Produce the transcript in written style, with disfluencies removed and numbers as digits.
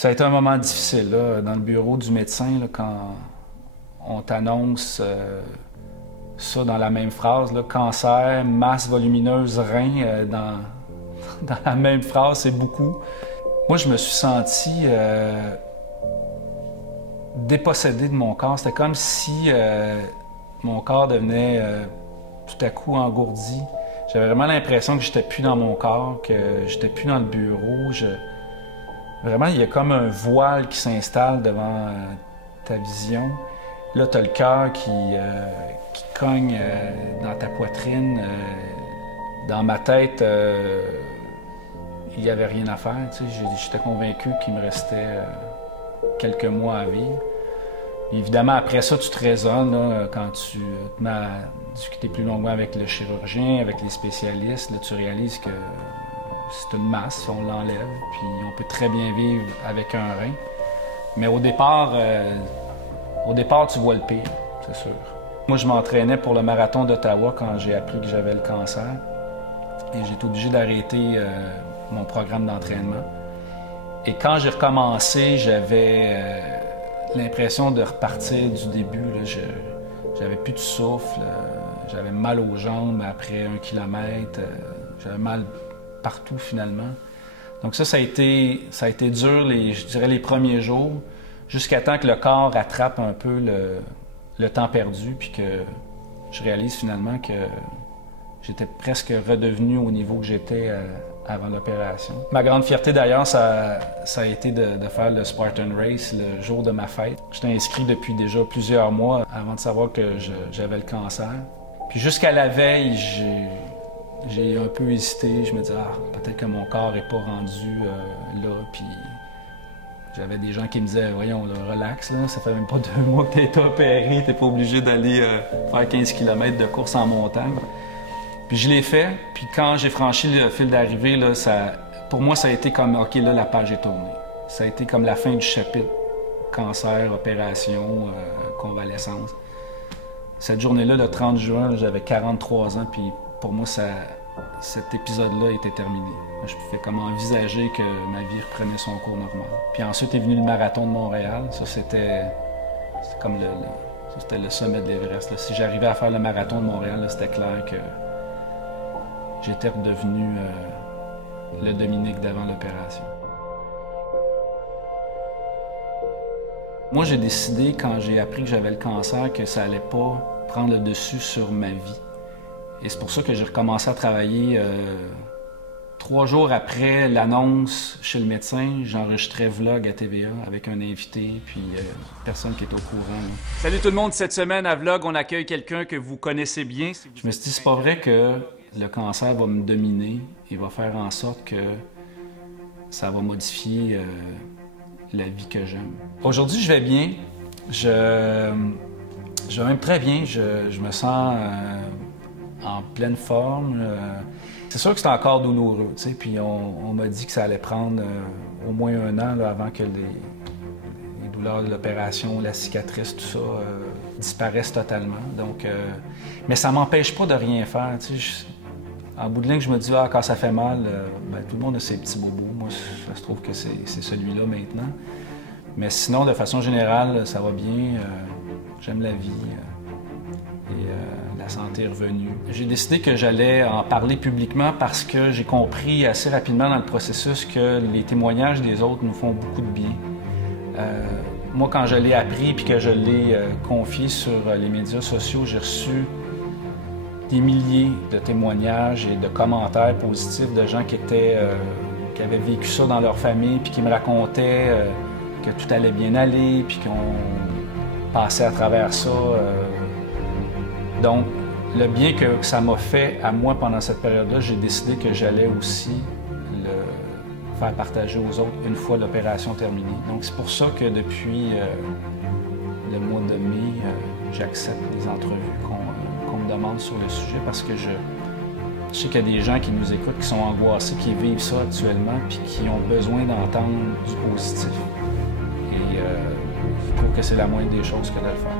Ça a été un moment difficile, là, dans le bureau du médecin, là, quand on t'annonce ça dans la même phrase, là, cancer, masse volumineuse, rein, dans la même phrase, c'est beaucoup. Moi, je me suis senti dépossédé de mon corps. C'était comme si mon corps devenait tout à coup engourdi. J'avais vraiment l'impression que j'étais plus dans mon corps, que j'étais plus dans le bureau. Vraiment, il y a comme un voile qui s'installe devant ta vision. Là, tu as le cœur qui cogne dans ta poitrine. Dans ma tête, il n'y avait rien à faire. Tu sais, j'étais convaincu qu'il me restait quelques mois à vivre. Évidemment, après ça, tu te raisonnes là, quand tu te mets à discuter plus longuement avec le chirurgien, avec les spécialistes. Là, tu réalises que c'est une masse, on l'enlève, puis on peut très bien vivre avec un rein. Mais au départ, tu vois le pire, c'est sûr. Moi, je m'entraînais pour le marathon d'Ottawa quand j'ai appris que j'avais le cancer. Et j'ai été obligé d'arrêter mon programme d'entraînement. Et quand j'ai recommencé, j'avais l'impression de repartir du début. J'avais plus de souffle, j'avais mal aux jambes après 1 kilomètre, j'avais mal partout finalement. Donc ça a été dur, je dirais, les premiers jours, jusqu'à temps que le corps rattrape un peu le temps perdu, puis que je réalise finalement que j'étais presque redevenu au niveau que j'étais avant l'opération. Ma grande fierté d'ailleurs, ça a été de faire le Spartan Race le jour de ma fête. J'étais inscrit depuis déjà plusieurs mois avant de savoir que j'avais le cancer. Puis jusqu'à la veille, j'ai un peu hésité. Je me disais, peut-être que mon corps n'est pas rendu là. Puis j'avais des gens qui me disaient, voyons, là, relax, là, ça fait même pas 2 mois que tu été opéré, t'es pas obligé d'aller faire 15 km de course en montagne. Puis je l'ai fait, puis quand j'ai franchi le fil d'arrivée, là, pour moi, ça a été comme, OK, là, la page est tournée. Ça a été comme la fin du chapitre. Cancer, opération, convalescence. Cette journée-là, le 30 juin, j'avais 43 ans, puis pour moi, cet épisode-là était terminé. Je pouvais comme envisager que ma vie reprenait son cours normal. Puis ensuite est venu le marathon de Montréal. Ça, c'était comme c'était le sommet de l'Everest. Si j'arrivais à faire le marathon de Montréal, c'était clair que j'étais redevenu le Dominique d'avant l'opération. Moi, j'ai décidé, quand j'ai appris que j'avais le cancer, que ça allait pas prendre le dessus sur ma vie. Et c'est pour ça que j'ai recommencé à travailler 3 jours après l'annonce chez le médecin. J'enregistrais Vlog à TVA avec un invité, puis personne qui était au courant. Là. Salut tout le monde, cette semaine à Vlog, on accueille quelqu'un que vous connaissez bien. Je me suis dit, c'est pas vrai que le cancer va me dominer et va faire en sorte que ça va modifier la vie que j'aime. Aujourd'hui, je vais bien. Je vais même très bien. Je me sens en pleine forme. C'est sûr que c'est encore douloureux, tu sais, puis on m'a dit que ça allait prendre au moins 1 an là, avant que les douleurs de l'opération, la cicatrice, tout ça disparaissent totalement. Donc, mais ça m'empêche pas de rien faire, tu sais. En bout de ligne, je me dis, quand ça fait mal, tout le monde a ses petits bobos. Moi, ça se trouve que c'est celui-là maintenant. Mais sinon, de façon générale, ça va bien. J'aime la vie et la santé est revenue. J'ai décidé que j'allais en parler publiquement parce que j'ai compris assez rapidement dans le processus que les témoignages des autres nous font beaucoup de bien. Moi, quand je l'ai appris et que je l'ai confié sur les médias sociaux, j'ai reçu des milliers de témoignages et de commentaires positifs de gens qui avaient vécu ça dans leur famille puis qui me racontaient que tout allait bien aller puis qu'on passait à travers ça. Donc, le bien que ça m'a fait à moi pendant cette période-là, j'ai décidé que j'allais aussi le faire partager aux autres une fois l'opération terminée. Donc, c'est pour ça que depuis le mois de mai, j'accepte les entrevues qu'on me demande sur le sujet parce que je sais qu'il y a des gens qui nous écoutent, qui sont angoissés, qui vivent ça actuellement puis qui ont besoin d'entendre du positif. Et je trouve que c'est la moindre des choses que de le faire.